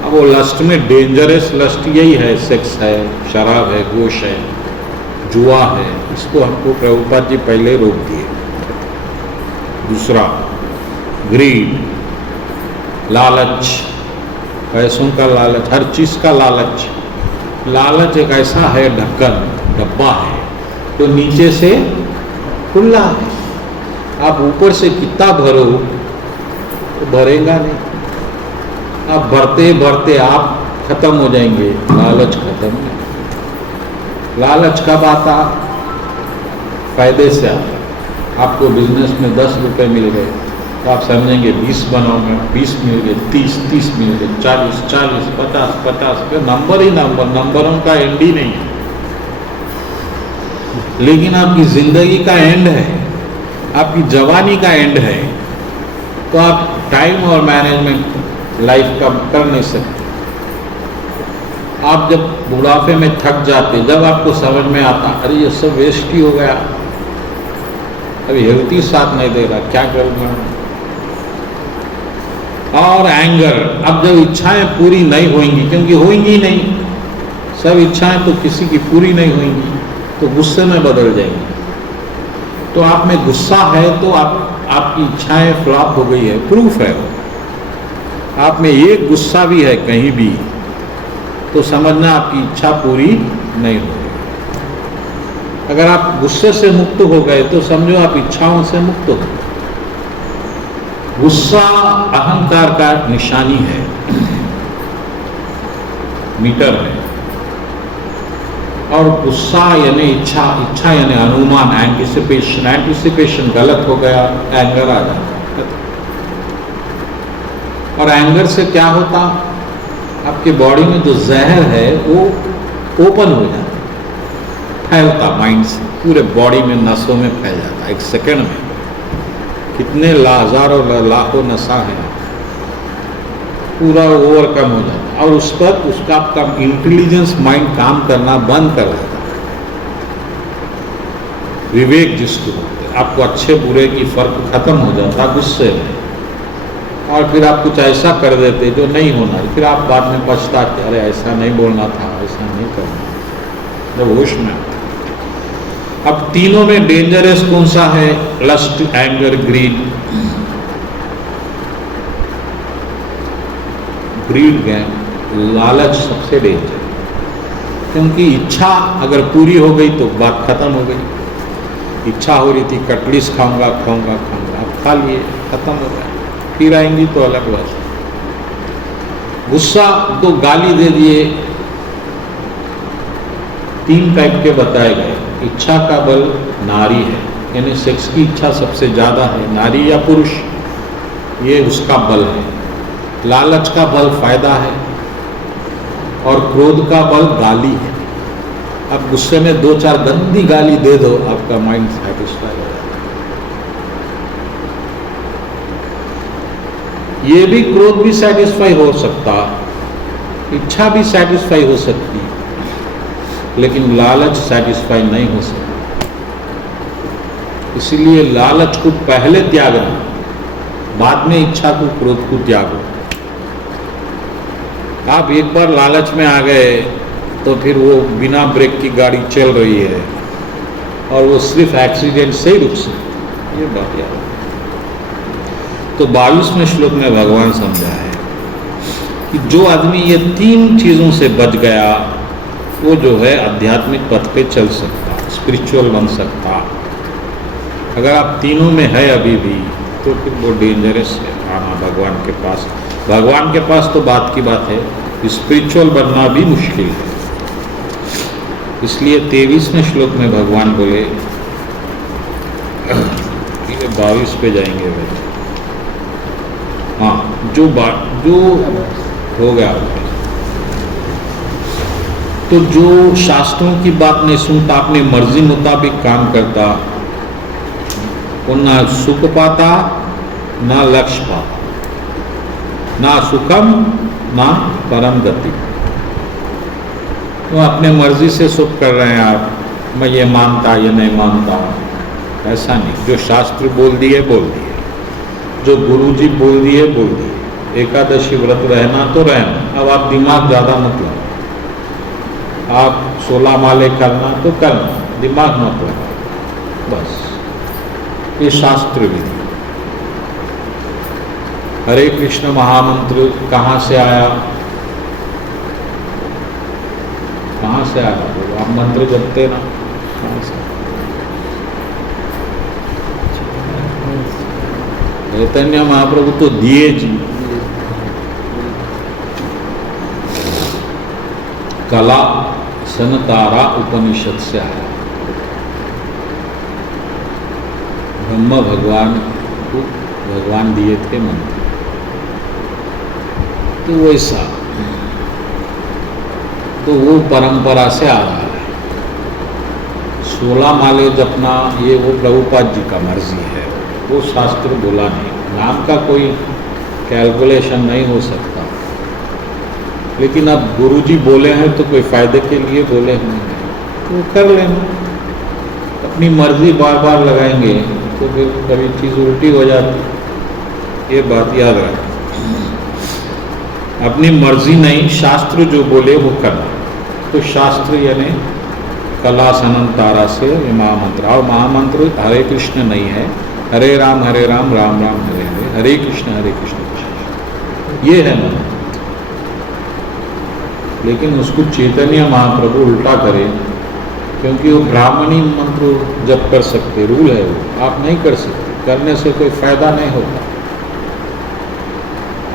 अब वो लस्ट में डेंजरस लस्ट यही है, सेक्स है, शराब है, गोश है, जुआ है। इसको हमको प्रभुपाद जी पहले रोक दिए। दूसरा ग्रीड, लालच, पैसों का लालच, हर चीज का लालच। लालच एक ऐसा है ढक्कन, डब्बा है, तो नीचे से खुला है। आप ऊपर से कितना भरो तो भरेगा नहीं, आप भरते भरते आप खत्म हो जाएंगे, लालच खत्म नहीं। लालच कब आता? फायदे से आता। आपको बिजनेस में 10 रुपए मिल गए तो आप समझेंगे 20 बनाऊंगा, 20 मिल गए, 30 मिल गए, 40, 50 पे नंबर ही नंबर, नंबरों का एंड ही नहीं है। लेकिन आपकी जिंदगी का एंड है, आपकी जवानी का एंड है, तो आप टाइम और मैनेजमेंट लाइफ का कर नहीं सकते। आप जब बुढ़ापे में थक जाते, जब आपको समझ में आता अरे ये सब वेस्ट ही हो गया, अभी हेल्थी साथ नहीं दे रहा, क्या करूँगा। और एंगर, अब जब इच्छाएं पूरी नहीं होंगी, क्योंकि होंगी नहीं, सब इच्छाएं तो किसी की पूरी नहीं होंगी, तो गुस्से में बदल जाएंगी। तो आप में गुस्सा है तो आप आपकी इच्छाएं फ्लॉप हो गई है, प्रूफ है वो। आप में एक गुस्सा भी है कहीं भी तो समझना आपकी इच्छा पूरी नहीं हो गई। अगर आप गुस्से से मुक्त हो गए तो समझो आप इच्छाओं से मुक्त हो गए। गुस्सा अहंकार का निशानी है, मीटर है। और गुस्सा यानी इच्छा, इच्छा यानी अनुमान, एंटिसिपेशन। एंटिसिपेशन गलत हो गया, एंगर आ जाता। और एंगर से क्या होता, आपके बॉडी में जो जहर है वो ओपन हो जाता, फैलता माइंड से, पूरे बॉडी में नसों में फैल जाता। एक सेकंड में कितने हजारों लाखों नसा है, पूरा ओवरकम हो जाता। और उस पर उसका आपका इंटेलिजेंस माइंड काम करना बंद कर देता। विवेक जिसको बोलते हैं, आपको अच्छे बुरे की फर्क खत्म हो जाता गुस्से में। और फिर आप कुछ ऐसा कर देते जो नहीं होना, फिर आप बाद में पछताते, अरे ऐसा नहीं बोलना था, ऐसा नहीं करना, जब होश में। अब तीनों में डेंजरस कौन सा है? Lust, anger, greed. Greed gang, लालच सबसे डेंजर, क्योंकि इच्छा अगर पूरी हो गई तो बात खत्म हो गई। इच्छा हो रही थी कटलिस खाऊंगा खाऊंगा खाऊंगा, अब खा लिए, खत्म हो गया। फिर आएंगी तो अलग बात है। गुस्सा तो गाली दे दिए, तीन टाइप के बताए गए। इच्छा का बल नारी है, यानी सेक्स की इच्छा सबसे ज्यादा है, नारी या पुरुष, ये उसका बल है। लालच का बल फायदा है, और क्रोध का बल गाली है। अब गुस्से में दो चार गंदी गाली दे दो, आपका माइंड सेटिस्फाई हो जाता है। ये भी क्रोध भी सेटिस्फाई हो सकता, इच्छा भी सेटिस्फाई हो सकती, लेकिन लालच सेटिस्फाई नहीं हो सकता। इसलिए लालच को पहले त्यागना, बाद में इच्छा को, क्रोध को त्यागो। आप एक बार लालच में आ गए तो फिर वो बिना ब्रेक की गाड़ी चल रही है और वो सिर्फ एक्सीडेंट से ही रुक सकती, ये बात याद। तो 22वें श्लोक में भगवान समझा है कि जो आदमी ये तीन चीजों से बच गया वो जो है आध्यात्मिक पथ पे चल सकता, स्पिरिचुअल बन सकता। अगर आप तीनों में है अभी भी तो फिर वो डेंजरस है आना भगवान के पास। भगवान के पास तो बात की बात है, स्पिरिचुअल बनना भी मुश्किल है। इसलिए 23वें श्लोक में भगवान बोले, 22 पे जाएंगे भाई। हाँ, जो हो गया, तो जो शास्त्रों की बात नहीं सुनता, अपनी मर्जी मुताबिक काम करता, वो ना सुख पाता ना लक्ष्य पाता, ना सुखम ना परम गति। तो अपने मर्जी से सुख कर रहे हैं आप, मैं ये मानता ये नहीं मानता, ऐसा नहीं। जो शास्त्र बोल दिए बोल दिए, जो गुरुजी बोल दिए बोल दिए। एकादशी व्रत रहना तो रहना, अब आप दिमाग ज़्यादा मत लगाओ। आप 16 माले करना तो करना, दिमाग मत लगाओ बस। ये शास्त्र विधि। हरे कृष्ण महामंत्र कहाँ से आया? कहाँ से आया? आप मंत्र जपते ना, कहाँ से? चैतन्य महाप्रभु तो दिए जी। कला सनतारा उपनिषद से आया। ब्रह्म भगवान को भगवान दिए थे मंत्र, तो वैसा तो वो परंपरा से आ रहा है। 16 माले जपना ये वो प्रभुपाद जी का मर्जी है, वो शास्त्र बोला नहीं। नाम का कोई कैलकुलेशन नहीं हो सकता, लेकिन अब गुरुजी बोले हैं तो कोई फायदे के लिए बोले हैं, तो कर लेना। अपनी मर्जी बार बार लगाएंगे तो फिर कभी चीज़ उल्टी हो जाती, ये बात याद रखें। अपनी मर्जी नहीं, शास्त्र जो बोले वो करना। तो शास्त्र यानी कला सनन तारा से ये महामंत्र। और महामंत्र हरे कृष्ण नहीं है, हरे राम राम राम हरे हरे, हरे कृष्ण कृष्ण। ये है मन। लेकिन उसको चैतन्य महाप्रभु उल्टा करे, क्योंकि वो ब्राह्मणी मंत्र जप कर सकते, रूल है वो, आप नहीं कर सकते, करने से कोई फायदा नहीं होता।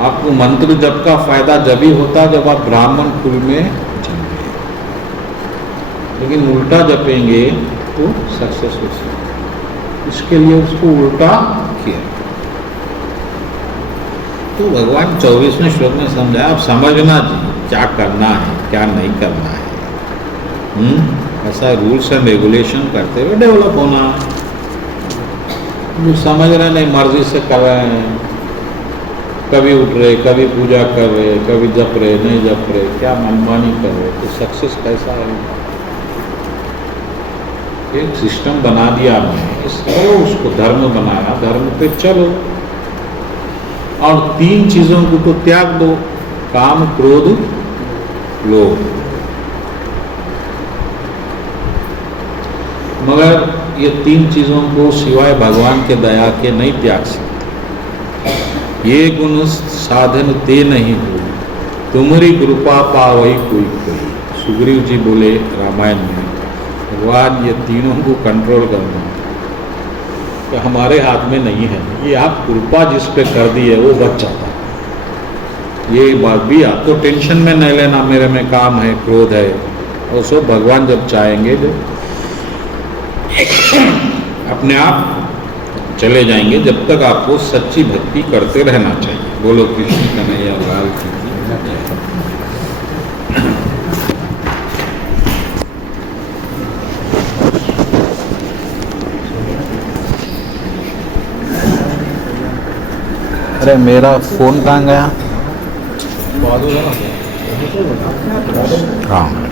आपको मंत्र जप का फायदा जब ही होता जब आप ब्राह्मण कुल में जन्मे, लेकिन उल्टा जपेंगे तो सक्सेस हो सकता। इसके लिए उसको उल्टा किया। तो भगवान 24वें श्लोक में समझाया, आप समझना जी क्या करना है क्या नहीं करना है। ऐसा रूल्स एंड रेगुलेशन करते हुए डेवलप होना है। जो समझ रहे नहीं, मर्जी से कर रहे हैं, कभी उठ रहे, कभी पूजा कर रहे, कभी जप रहे, नहीं जप रहे, क्या मनमानी कर रहे, तो सक्सेस कैसा आएगा? एक सिस्टम बना दिया हमने, चलो उसको धर्म बनाया, धर्म पे चलो, और 3 चीजों को तो त्याग दो, काम क्रोध लोभ। मगर ये 3 चीजों को सिवाय भगवान के दया के नहीं त्याग सकते। ये गुण साधन ते नहीं हो, तुम्हारी कृपा पावई कोई कोई। सुग्रीव जी बोले रामायण में, भगवान ये तीनों को कंट्रोल करना तो हमारे हाथ में नहीं है, ये आप कृपा जिस पे कर दी है वो बच जाता है। ये बात भी आपको टेंशन में नहीं लेना, मेरे में काम है, क्रोध है, और सो भगवान जब चाहेंगे जो अपने आप चले जाएंगे। जब तक आपको सच्ची भक्ति करते रहना चाहिए। बोलो कृष्ण कन्हैया लाल की जय। अरे मेरा फोन कहाँ गया? हाँ।